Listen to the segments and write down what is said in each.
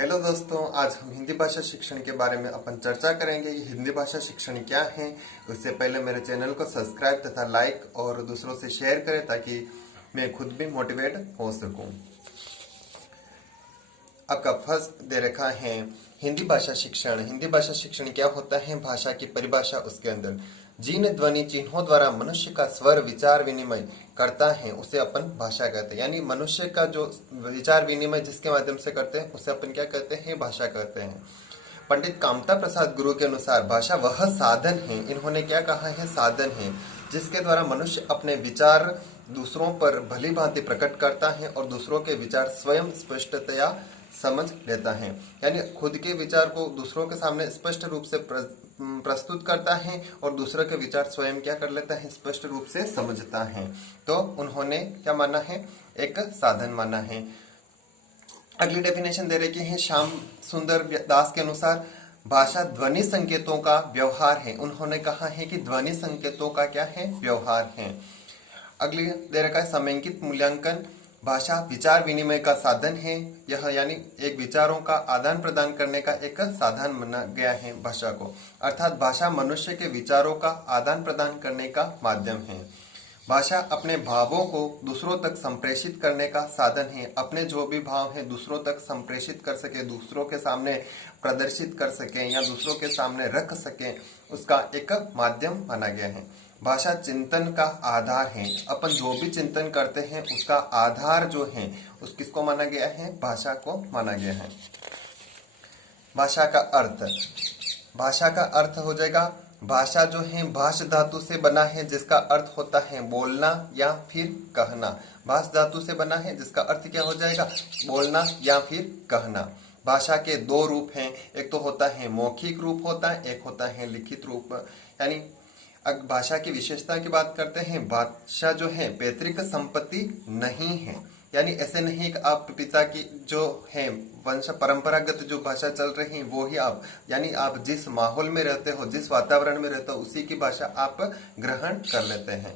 Hello दोस्तों, आज हम हिंदी भाषा शिक्षण के बारे में अपन चर्चा करेंगे कि हिंदी भाषा शिक्षण क्या है। उससे पहले मेरे चैनल को सब्सक्राइब तथा लाइक और दूसरों से शेयर करें ताकि मैं खुद भी मोटिवेट हो सकूं। आपका फर्स्ट दे रखा है हिंदी भाषा शिक्षण। हिंदी भाषा शिक्षण क्या होता है? भाषा की परिभाषा, उसके अंदर जिन ध्वनि चिन्हों द्वारा मनुष्य का स्वर विचार विनिमय करता है उसे अपन भाषा कहते हैं। यानी मनुष्य का जो विचार विनिमय जिसके माध्यम से करते हैं उसे अपन क्या कहते हैं? भाषा कहते हैं। पंडित कामता प्रसाद गुरु के अनुसार भाषा वह साधन है, इन्होंने क्या कहा है? साधन है, जिसके द्वारा मनुष्य अपने विचार दूसरों पर भली भांति प्रकट करता है और दूसरों के विचार स्वयं स्पष्टतया समझ लेता है। यानी खुद के विचार को दूसरों के सामने स्पष्ट रूप से प्रस्तुत करता है और दूसरों के विचार स्वयं क्या कर लेता है? स्पष्ट रूप से समझता है। तो उन्होंने क्या माना है? एक साधन माना है। अगली डेफिनेशन दे रखी है श्याम सुंदर दास के अनुसार भाषा ध्वनि संकेतों का व्यवहार है। उन्होंने कहा है कि ध्वनि संकेतों का क्या है? व्यवहार है। अगली दे रखा है समंकित मूल्यांकन भाषा विचार विनिमय का साधन है। यह यानी एक विचारों का आदान प्रदान करने का एक साधन माना गया है भाषा को, अर्थात भाषा मनुष्य के विचारों का आदान प्रदान करने का माध्यम है। भाषा अपने भावों को दूसरों तक संप्रेषित करने का साधन है। अपने जो भी भाव हैं दूसरों तक संप्रेषित कर सके, दूसरों के सामने प्रदर्शित कर सके या दूसरों के सामने रख सके, उसका एक माध्यम माना गया है। भाषा चिंतन का आधार है। अपन जो भी चिंतन करते हैं उसका आधार जो है उस किसको माना गया है? भाषा को माना गया है। भाषा का अर्थ, भाषा का अर्थ हो जाएगा भाषा जो है भाष धातु से बना है जिसका अर्थ होता है बोलना या फिर कहना। भाष धातु से बना है जिसका अर्थ क्या हो जाएगा? बोलना या फिर कहना। भाषा के दो रूप हैं, एक तो होता है मौखिक रूप होता है, एक होता है लिखित रूप। यानी अब भाषा की विशेषता की बात करते हैं। भाषा जो है पैतृक संपत्ति नहीं है, यानी ऐसे नहीं कि आप पिता की जो है वंश परंपरागत जो भाषा चल रही है वो ही आप, यानी आप जिस माहौल में रहते हो, जिस वातावरण में रहते हो उसी की भाषा आप ग्रहण कर लेते हैं।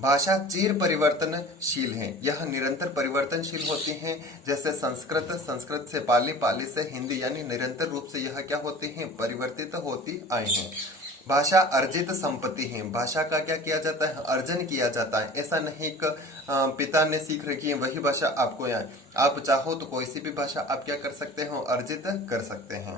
भाषा चिर परिवर्तनशील है, यह निरंतर परिवर्तनशील होती है। जैसे संस्कृत से पाली, पाली से हिंदी, यानी निरंतर रूप से यह क्या होती है? परिवर्तित होती आई है। भाषा अर्जित संपत्ति है। भाषा का क्या किया जाता है? अर्जन किया जाता है। ऐसा नहीं कि पिता ने सीख रखी है वही भाषा आपको आए। आप चाहो तो कोई सी भी भाषा आप क्या कर सकते हो? अर्जित कर सकते हैं।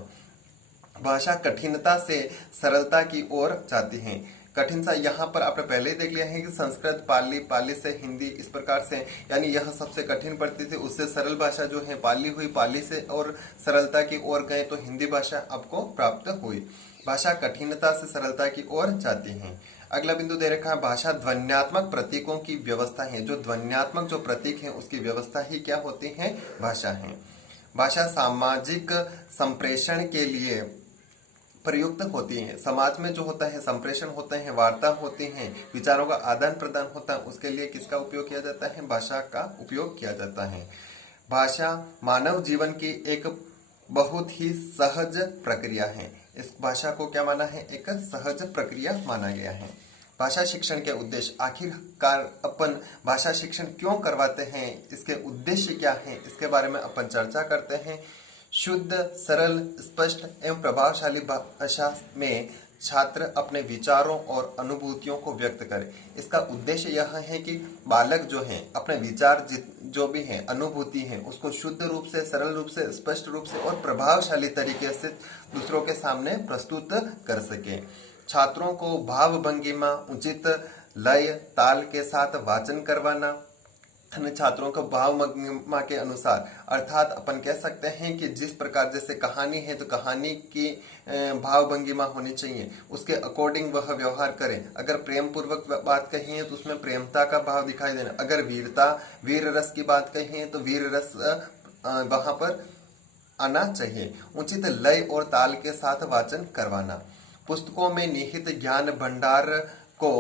भाषा कठिनता से सरलता की ओर जाती है। कठिन सा यहाँ पर आपने पहले ही देख लिया है कि संस्कृत, पाली, पाली से हिंदी, इस प्रकार से, यानी यह सबसे कठिन पड़ती थी, उससे सरल भाषा जो है पाली हुई, पाली से और सरलता की ओर गए तो हिंदी भाषा आपको प्राप्त हुई। भाषा कठिनता से सरलता की ओर जाती है। अगला बिंदु दे रखा है भाषा ध्वन्यात्मक प्रतीकों की व्यवस्था है। जो ध्वन्यात्मक जो प्रतीक है उसकी व्यवस्था ही क्या होती है? भाषा है। भाषा सामाजिक संप्रेषण के लिए प्रयुक्त होती है। समाज में जो होता है संप्रेषण होते हैं, वार्ता होती हैं, विचारों का आदान प्रदान होता है, उसके लिए किसका उपयोग किया जाता है? भाषा का उपयोग किया जाता है। भाषा मानव जीवन की एक बहुत ही सहज प्रक्रिया है। इस भाषा को क्या माना है? एक सहज प्रक्रिया माना गया है। भाषा शिक्षण के उद्देश्य, आखिरकार अपन भाषा शिक्षण क्यों करवाते हैं, इसके उद्देश्य क्या है, इसके बारे में अपन चर्चा करते हैं। शुद्ध, सरल, स्पष्ट एवं प्रभावशाली भाषा में छात्र अपने विचारों और अनुभूतियों को व्यक्त करे। इसका उद्देश्य यह है कि बालक जो है अपने विचार जो भी है, अनुभूति है, उसको शुद्ध रूप से, सरल रूप से, स्पष्ट रूप से और प्रभावशाली तरीके से दूसरों के सामने प्रस्तुत कर सके। छात्रों को भाव भंगिमा, उचित लय, ताल के साथ वाचन करवाना, छात्रों को भाव भंगिमा के अनुसार, अर्थात अपन कह सकते हैं कि जिस प्रकार जैसे कहानी है तो कहानी की भाव भंगिमा होनी चाहिए, उसके अकॉर्डिंग वह व्यवहार करे। अगर प्रेम पूर्वक बात कही है तो उसमें प्रेमता का भाव दिखाई देना। अगर वीर रस की बात कही है तो वीर रस वहां पर आना चाहिए। उचित लय और ताल के साथ वाचन करवाना। पुस्तकों में निहित ज्ञान भंडार को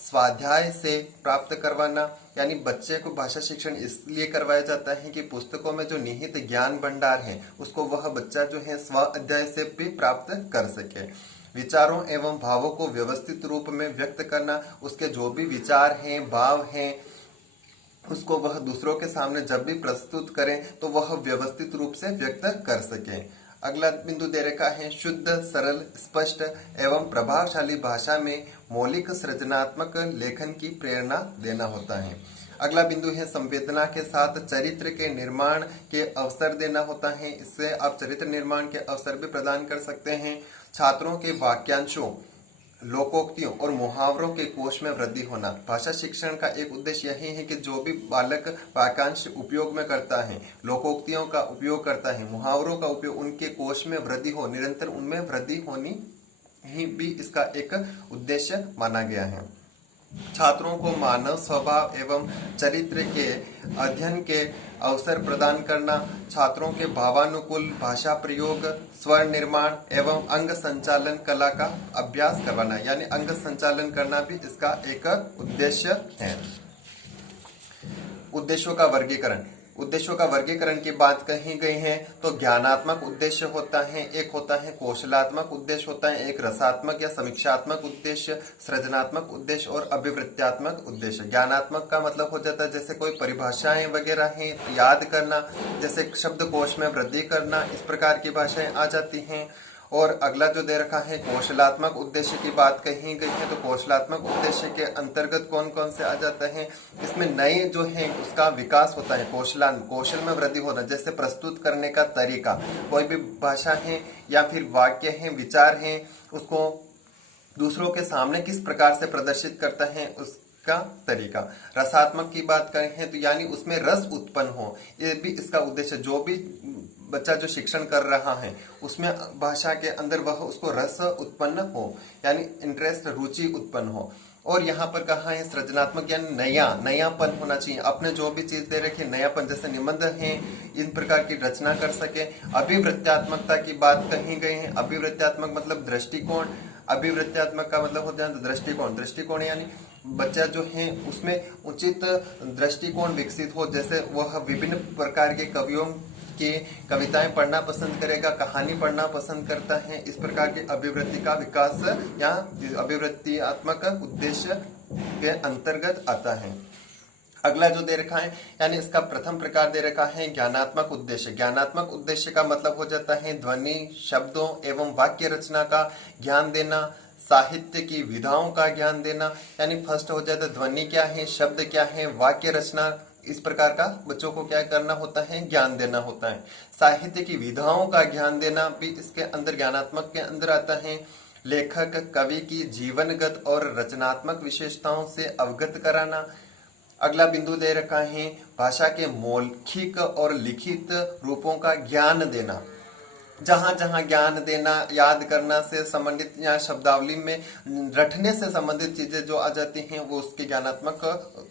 स्वाध्याय से प्राप्त करवाना, यानी बच्चे को भाषा शिक्षण इसलिए करवाया जाता है कि पुस्तकों में जो निहित ज्ञान भंडार है उसको वह बच्चा जो है स्व अध्याय से भी प्राप्त कर सके। विचारों एवं भावों को व्यवस्थित रूप में व्यक्त करना, उसके जो भी विचार हैं, भाव हैं, उसको वह दूसरों के सामने जब भी प्रस्तुत करें तो वह व्यवस्थित रूप से व्यक्त कर सके। अगला बिंदु दे रखा है शुद्ध, सरल, स्पष्ट एवं प्रभावशाली भाषा में मौलिक सृजनात्मक लेखन की प्रेरणा देना होता है। अगला बिंदु है संवेदना के साथ चरित्र के निर्माण के अवसर देना होता है। इससे आप चरित्र निर्माण के अवसर भी प्रदान कर सकते हैं। छात्रों के वाक्यांशों, लोकोक्तियों और मुहावरों के कोश में वृद्धि होना। भाषा शिक्षण का एक उद्देश्य यही है कि जो भी बालक वाक्यांश उपयोग में करता है, लोकोक्तियों का उपयोग करता है, मुहावरों का उपयोग, उनके कोश में वृद्धि हो, निरंतर उनमें वृद्धि होनी ही भी इसका एक उद्देश्य माना गया है। छात्रों को मानव स्वभाव एवं चरित्र के अध्ययन के अवसर प्रदान करना, छात्रों के भावानुकूल भाषा प्रयोग, स्वर निर्माण एवं अंग संचालन कला का अभ्यास करवाना, यानी अंग संचालन करना भी इसका एक उद्देश्य है। उद्देश्यों का वर्गीकरण, उद्देश्यों का वर्गीकरण की बात कही गई है तो ज्ञानात्मक उद्देश्य होता है, एक होता है कौशलात्मक उद्देश्य होता है, एक रसात्मक या समीक्षात्मक उद्देश्य, सृजनात्मक उद्देश्य और अभिवृत्त्यात्मक उद्देश्य। ज्ञानात्मक का मतलब हो जाता है जैसे कोई परिभाषाएं वगैरह हैं याद करना, जैसे शब्दकोश में वृद्धि करना, इस प्रकार की भाषाएं आ जाती हैं। और अगला जो दे रखा है कौशलात्मक उद्देश्य की बात कही गई है तो कौशलात्मक उद्देश्य के अंतर्गत कौन कौन से आ जाते हैं, इसमें नए जो है उसका विकास होता है, कौशल में वृद्धि होना, जैसे प्रस्तुत करने का तरीका, कोई भी भाषा है या फिर वाक्य है, विचार है, उसको दूसरों के सामने किस प्रकार से प्रदर्शित करता है उसका तरीका। रसात्मक की बात करें तो यानी उसमें रस उत्पन्न हो, ये भी इसका उद्देश्य। जो भी बच्चा जो शिक्षण कर रहा है उसमें भाषा के अंदर वह उसको रस उत्पन्न हो, यानी इंटरेस्ट, रुचि उत्पन्न हो। और यहाँ पर कहा है सृजनात्मक, यानी नयापन होना चाहिए। अपने जो भी चीज दे रखी नयापन, जैसे निबंध है, इन प्रकार की रचना कर सके। अभिवृत्त्यात्मकता की बात कही गई है। अभिवृत्त्यात्मक मतलब दृष्टिकोण, अभिवृत्त्यात्मक का मतलब होता है दृष्टिकोण यानी बच्चा जो है उसमें उचित दृष्टिकोण विकसित हो, जैसे वह विभिन्न प्रकार के कवियों की कविताएं पढ़ना पसंद करेगा, कहानी पढ़ना पसंद करता है। इस प्रकार की अभिवृत्ति का विकास या अभिवृत्तियात्मक उद्देश्य के अंतर्गत आता है। अगला जो दे रखा है यानी इसका प्रथम प्रकार दे रखा है ज्ञानात्मक उद्देश्य। ज्ञानात्मक उद्देश्य का मतलब हो जाता है ध्वनि, शब्दों एवं वाक्य रचना का ज्ञान देना, साहित्य की विधाओं का ज्ञान देना। यानी फर्स्ट हो जाता है ध्वनि क्या है, शब्द क्या है, वाक्य रचना, इस प्रकार का बच्चों को क्या करना होता है, ज्ञान देना होता है। साहित्य की विधाओं का ज्ञान देना भी इसके अंदर ज्ञानात्मक के अंदर आता है। लेखक कवि की जीवनगत और रचनात्मक विशेषताओं से अवगत कराना। अगला बिंदु दे रखा है भाषा के मौखिक और लिखित रूपों का ज्ञान देना। जहां जहां ज्ञान देना, याद करना से संबंधित या शब्दावली में रटने से संबंधित चीजें जो आ जाती हैं वो उसके ज्ञानात्मक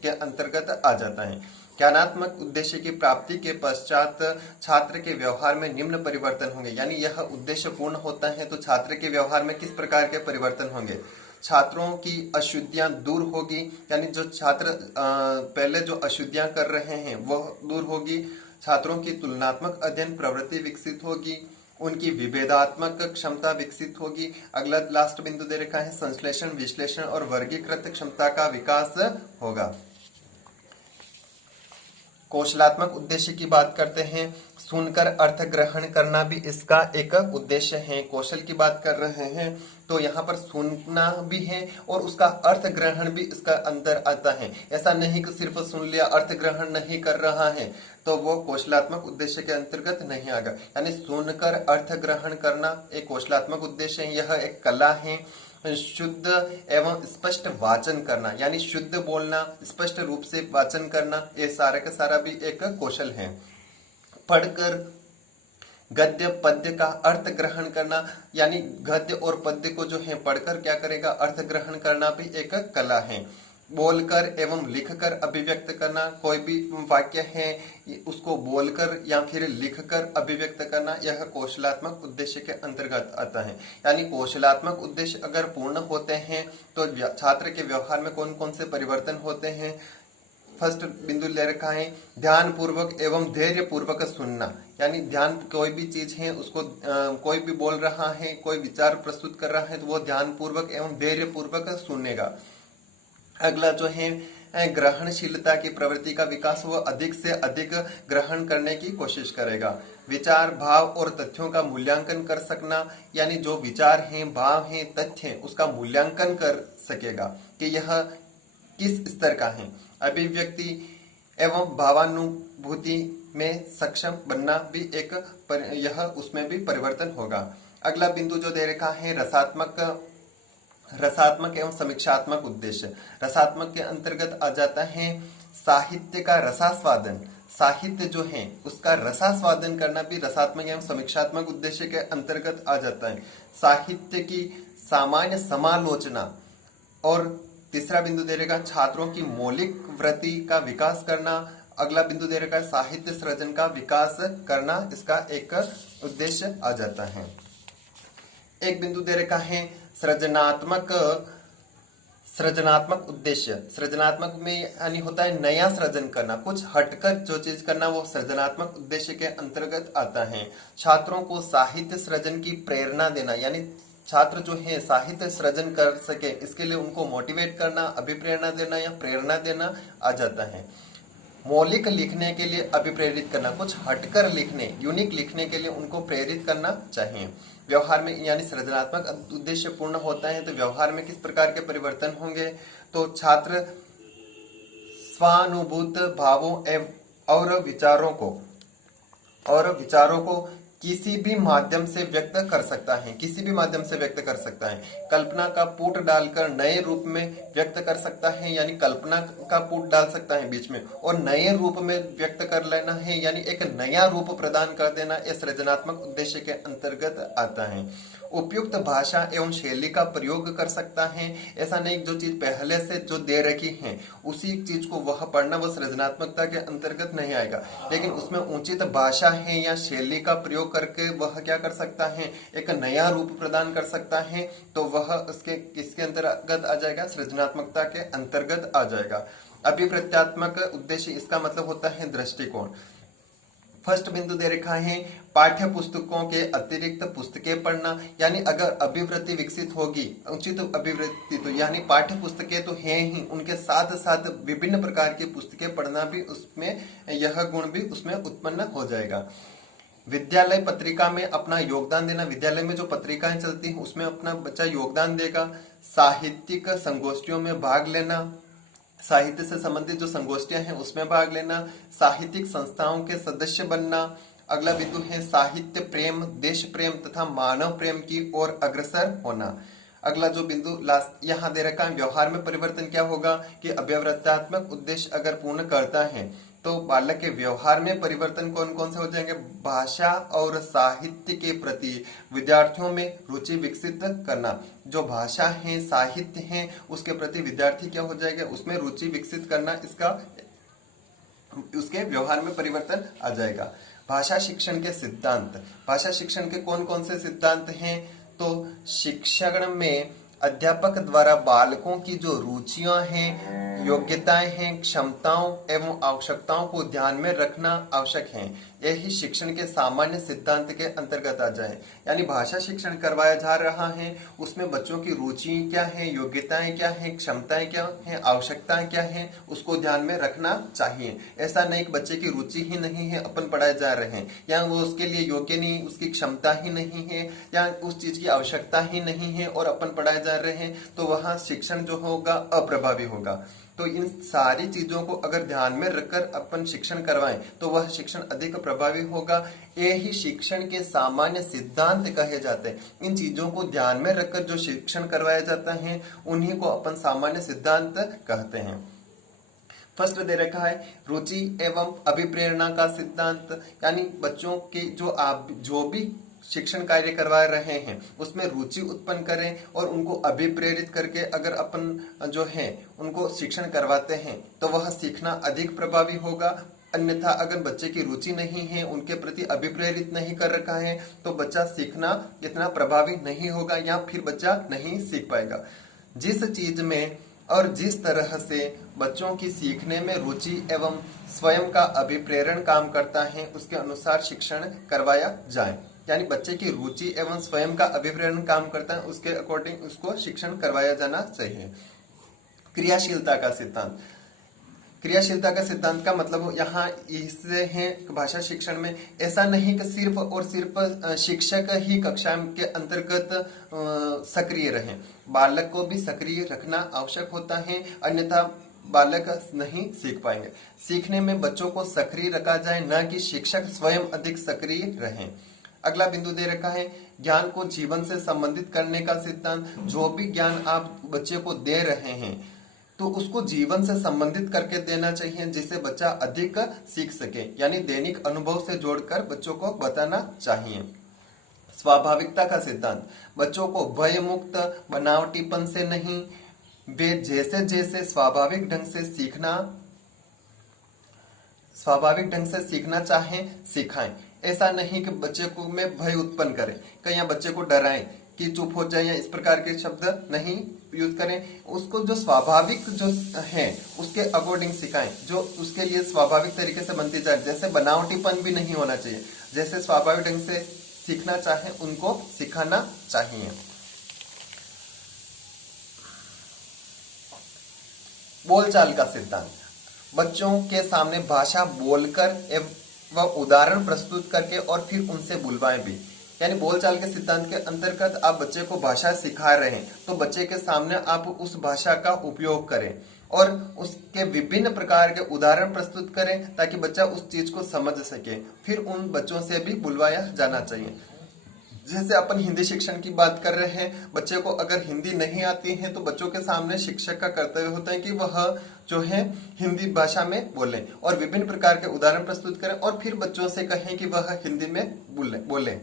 के अंतर्गत आ जाता है। ज्ञानात्मक उद्देश्य की प्राप्ति के पश्चात छात्र के व्यवहार में निम्न परिवर्तन होंगे। यानी यह उद्देश्य पूर्ण होता है तो छात्र के व्यवहार में किस प्रकार के परिवर्तन होंगे। छात्रों की अशुद्धियां दूर होगी, यानी जो छात्र पहले जो अशुद्धियां कर रहे हैं वह दूर होगी। छात्रों की तुलनात्मक अध्ययन प्रवृत्ति विकसित होगी, उनकी विभेदात्मक क्षमता विकसित होगी। अगला लास्ट बिंदु दे रखा है संश्लेषण, विश्लेषण और वर्गीकृत क्षमता का विकास होगा। कौशलात्मक उद्देश्य की बात करते हैं, सुनकर अर्थ ग्रहण करना भी इसका एक उद्देश्य है। कौशल की बात कर रहे हैं तो यहाँ पर सुनना भी है और उसका अर्थ ग्रहण भी इसका अंदर आता है। ऐसा नहीं कि सिर्फ सुन लिया, अर्थ ग्रहण नहीं कर रहा है तो वो कौशलात्मक उद्देश्य के अंतर्गत नहीं आएगा। यानी सुनकर अर्थ ग्रहण करना एक कौशलात्मक उद्देश्य है, यह एक कला है। शुद्ध एवं स्पष्ट वाचन करना, यानी शुद्ध बोलना, स्पष्ट रूप से वाचन करना, ये सारा का सारा भी एक कौशल है। पढ़कर गद्य पद्य का अर्थ ग्रहण करना, यानी गद्य और पद्य को जो है पढ़कर क्या करेगा, अर्थ ग्रहण करना भी एक कला है। बोलकर एवं लिखकर अभिव्यक्त करना, कोई भी वाक्य है उसको बोलकर या फिर लिखकर अभिव्यक्त करना, यह कौशलात्मक उद्देश्य के अंतर्गत आता है। यानी कौशलात्मक उद्देश्य अगर पूर्ण होते हैं तो छात्र के व्यवहार में कौन कौन से परिवर्तन होते हैं। फर्स्ट बिंदु ले रखा है ध्यान पूर्वक एवं धैर्य पूर्वक सुनना, यानी ध्यान, कोई भी चीज है उसको कोई भी बोल रहा है, कोई विचार प्रस्तुत कर रहा है तो वो ध्यान पूर्वक एवं धैर्य पूर्वक सुनेगा। अगला जो है ग्रहणशीलता की प्रवृत्ति का विकास, वो अधिक से अधिक ग्रहण करने की कोशिश करेगा। विचार, भाव और तथ्यों का मूल्यांकन कर सकना, यानी जो विचार हैं, भाव हैं, तथ्य हैं, उसका मूल्यांकन कर सकेगा कि यह किस स्तर का है। अभिव्यक्ति एवं भावानुभूति में सक्षम बनना भी यह उसमें भी परिवर्तन होगा। अगला बिंदु जो दे रखा है रसात्मक एवं समीक्षात्मक उद्देश्य। रसात्मक के अंतर्गत आ जाता है साहित्य का रसास्वादन। साहित्य जो है उसका रसास्वादन करना भी रसात्मक एवं समीक्षात्मक उद्देश्य के अंतर्गत आ जाता है। साहित्य की सामान्य समालोचना। और तीसरा बिंदु दे रहेगा छात्रों की मौलिक वृत्ति का विकास करना। अगला बिंदु दे रखा है साहित्य सृजन का विकास करना, इसका एक उद्देश्य आ जाता है। एक बिंदु दे रखा है सृजनात्मक उद्देश्य। सृजनात्मक में यानी होता है नया सृजन करना, कुछ हटकर जो चीज करना, वो सृजनात्मक उद्देश्य के अंतर्गत आता है। छात्रों को साहित्य सृजन की प्रेरणा देना, यानी छात्र जो है साहित्य सृजन कर सके, इसके लिए उनको मोटिवेट करना, अभिप्रेरणा देना या प्रेरणा देना आ जाता है। मौलिक लिखने के लिए अभिप्रेरित करना, कुछ हटकर लिखने, यूनिक लिखने के लिए उनको प्रेरित करना चाहिए। व्यवहार में यानी सृजनात्मक उद्देश्य पूर्ण होता है तो व्यवहार में किस प्रकार के परिवर्तन होंगे, तो छात्र स्वानुभूत भावों और विचारों को किसी भी माध्यम से व्यक्त कर सकता है। किसी भी माध्यम से व्यक्त कर सकता है। कल्पना का पुट डालकर नए रूप में व्यक्त कर सकता है, यानी कल्पना का पुट डाल सकता है बीच में और नए रूप में व्यक्त कर लेना है, यानी एक नया रूप प्रदान कर देना, यह सृजनात्मक उद्देश्य के अंतर्गत आता है। उपयुक्त भाषा एवं शैली का प्रयोग कर सकता है। ऐसा नहीं जो चीज पहले से जो दे रखी है उसी चीज को वह पढ़ना, वह सृजनात्मकता के अंतर्गत नहीं आएगा, लेकिन उसमें उचित भाषा है या शैली का प्रयोग करके वह क्या कर सकता है, एक नया रूप प्रदान कर सकता है, तो वह उसके किसके अंतर्गत आ जाएगा, सृजनात्मकता के अंतर्गत आ जाएगा। अभिवृत्त्यात्मक उद्देश्य, इसका मतलब होता है दृष्टिकोण। फर्स्ट बिंदु दे रखा है पाठ्य पुस्तकों के अतिरिक्त पुस्तकें पढ़ना, यानी अगर अभिवृत्ति विकसित होगी, उचित अभिवृत्ति, तो यानी पाठ्य पुस्तकें तो हैं ही, उनके साथ साथ विभिन्न प्रकार की पुस्तकें पढ़ना भी, उसमें यह गुण भी उसमें उत्पन्न हो जाएगा। विद्यालय पत्रिका में अपना योगदान देना, विद्यालय में जो पत्रिकाएं चलती हैं उसमें अपना बच्चा योगदान देगा। साहित्यिक संगोष्ठियों में भाग लेना, साहित्य से संबंधित जो संगोष्ठियां हैं उसमें भाग लेना। साहित्यिक संस्थाओं के सदस्य बनना। अगला बिंदु है साहित्य प्रेम, देश प्रेम तथा मानव प्रेम की ओर अग्रसर होना। अगला जो बिंदु लास्ट यहाँ दे रखा है, व्यवहार में परिवर्तन क्या होगा कि अभिवृत्त्यात्मक उद्देश्य अगर पूर्ण करता है तो बालक के व्यवहार में परिवर्तन कौन कौन से हो जाएंगे, भाषा और साहित्य के प्रति विद्यार्थियों में रुचि विकसित करना। जो भाषा है, साहित्य है, उसके प्रति विद्यार्थी क्या हो जाएगा, उसमें रुचि विकसित करना, इसका उसके व्यवहार में परिवर्तन आ जाएगा। भाषा शिक्षण के सिद्धांत, भाषा शिक्षण के कौन कौन से सिद्धांत हैं, तो शिक्षण में अध्यापक द्वारा बालकों की जो रुचियां हैं, योग्यताएं हैं, क्षमताओं एवं आवश्यकताओं को ध्यान में रखना आवश्यक है। यही शिक्षण के सामान्य सिद्धांत के अंतर्गत आ जाए। यानी भाषा शिक्षण करवाया जा रहा है, उसमें बच्चों की रुचि क्या है, योग्यताएं क्या है, क्षमताएं क्या है, आवश्यकताएं क्या है, उसको ध्यान में रखना चाहिए। ऐसा नहीं कि बच्चे की रुचि ही नहीं है, अपन पढ़ाए जा रहे हैं, या वो उसके लिए योग्य नहीं, उसकी क्षमता ही नहीं है, या उस चीज की आवश्यकता ही नहीं है और अपन पढ़ाए जा रहे हैं, तो वहाँ शिक्षण जो होगा अप्रभावी होगा। तो इन सारी चीजों को अगर ध्यान में रखकर अपन शिक्षण करवाएं तो वह शिक्षण अधिक प्रभावी होगा। यही शिक्षण के सामान्य सिद्धांत कहे जाते हैं। इन चीजों को ध्यान में रखकर जो शिक्षण करवाया जाता है उन्हीं को अपन सामान्य सिद्धांत कहते हैं। फर्स्ट दे रखा है रुचि एवं अभिप्रेरणा का सिद्धांत, यानी बच्चों की जो भी शिक्षण कार्य करवा रहे हैं उसमें रुचि उत्पन्न करें और उनको अभिप्रेरित करके अगर अपन जो है उनको शिक्षण करवाते हैं तो वह सीखना अधिक प्रभावी होगा। अन्यथा अगर बच्चे की रुचि नहीं है, उनके प्रति अभिप्रेरित नहीं कर रखा है, तो बच्चा सीखना इतना प्रभावी नहीं होगा या फिर बच्चा नहीं सीख पाएगा। जिस चीज में और जिस तरह से बच्चों की सीखने में रुचि एवं स्वयं का अभिप्रेरण काम करता है उसके अनुसार शिक्षण करवाया जाए। यानी बच्चे की रुचि एवं स्वयं का अभिप्रेरण काम करता है, उसके अकॉर्डिंग उसको शिक्षण करवाया जाना चाहिए। क्रियाशीलता का सिद्धांत, क्रियाशीलता का सिद्धांत का मतलब यहाँ इससे है भाषा शिक्षण में ऐसा नहीं कि सिर्फ और सिर्फ शिक्षक ही कक्षा के अंतर्गत सक्रिय रहें, बालक को भी सक्रिय रखना आवश्यक होता है, अन्यथा बालक नहीं सीख पाएंगे। सीखने में बच्चों को सक्रिय रखा जाए, न कि शिक्षक स्वयं अधिक सक्रिय रहें। अगला बिंदु दे रखा है ज्ञान को जीवन से संबंधित करने का सिद्धांत। जो भी ज्ञान आप बच्चे को दे रहे हैं तो उसको जीवन से संबंधित करके देना चाहिए, जिससे बच्चा अधिक सीख सके, यानी दैनिक अनुभव से जोड़कर बच्चों को बताना चाहिए। स्वाभाविकता का सिद्धांत, बच्चों को भय मुक्त बनावटीपन से नहीं, वे जैसे जैसे स्वाभाविक ढंग से सीखना चाहें सिखाएं। ऐसा नहीं कि बच्चे को में भय उत्पन्न करें, कहीं बच्चे को डराएं कि चुप हो जाए, या इस प्रकार के शब्द नहीं यूज करें। उसको जो स्वाभाविक जो है उसके अकॉर्डिंग सिखाएं, जो उसके लिए स्वाभाविक तरीके से बनती जाए। जैसे बनावटीपन भी नहीं होना चाहिए, जैसे स्वाभाविक ढंग से सीखना चाहे उनको सिखाना चाहिए। बोलचाल का सिद्धांत, बच्चों के सामने भाषा बोलकर एवं उदाहरण प्रस्तुत करके और फिर उनसे बुलवाएं भी। यानी बोलचाल के सिद्धांत के अंतर्गत आप बच्चे को भाषा सिखा रहे हैं तो बच्चे के सामने आप उस भाषा का उपयोग करें और उसके विभिन्न प्रकार के उदाहरण प्रस्तुत करें ताकि बच्चा उस चीज को समझ सके। फिर उन बच्चों से भी बुलवाया जाना चाहिए। जैसे अपन हिंदी शिक्षण की बात कर रहे हैं, बच्चे को अगर हिंदी नहीं आती है तो बच्चों के सामने शिक्षक का कर्तव्य होता है कि वह जो है हिंदी भाषा में बोले और विभिन्न प्रकार के उदाहरण प्रस्तुत करें और फिर बच्चों से कहें कि वह हिंदी में बोले।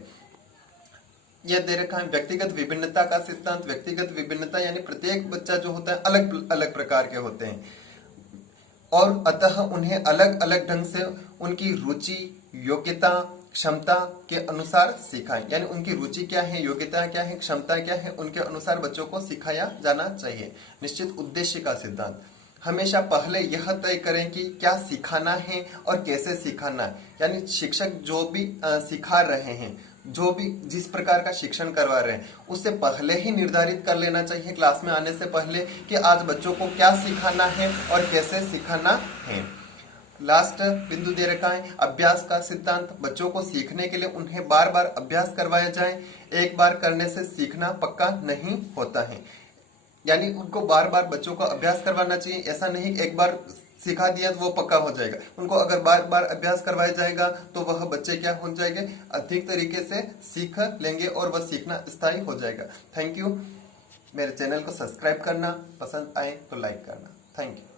यह दे रखा है व्यक्तिगत विभिन्नता का सिद्धांत। व्यक्तिगत विभिन्नता यानी प्रत्येक बच्चा जो होता है अलग अलग प्रकार के होते हैं और अतः उन्हें अलग अलग ढंग से उनकी रुचि, योग्यता, क्षमता के अनुसार सिखाएं। यानी उनकी रुचि क्या है, योग्यता क्या है, क्षमता क्या है, उनके अनुसार बच्चों को सिखाया जाना चाहिए। निश्चित उद्देश्य का सिद्धांत, हमेशा पहले यह तय करें कि क्या सिखाना है और कैसे सिखाना है। यानी शिक्षक जो भी सिखा रहे हैं, जो भी जिस प्रकार का शिक्षण करवा रहे हैं, उससे पहले ही निर्धारित कर लेना चाहिए क्लास में आने से पहले कि आज बच्चों को क्या सिखाना है और कैसे सिखाना है। लास्ट बिंदु दे रखा है अभ्यास का सिद्धांत। बच्चों को सीखने के लिए उन्हें बार बार अभ्यास करवाया जाए। एक बार करने से सीखना पक्का नहीं होता है, यानी उनको बार बार बच्चों को अभ्यास करवाना चाहिए। ऐसा नहीं एक बार सिखा दिया तो वो पक्का हो जाएगा। उनको अगर बार बार अभ्यास करवाया जाएगा तो वह बच्चे क्या हो जाएंगे, अधिक तरीके से सीख लेंगे और वह सीखना स्थायी हो जाएगा। Thank you. मेरे चैनल को सब्सक्राइब करना, पसंद आए तो लाइक करना। Thank you.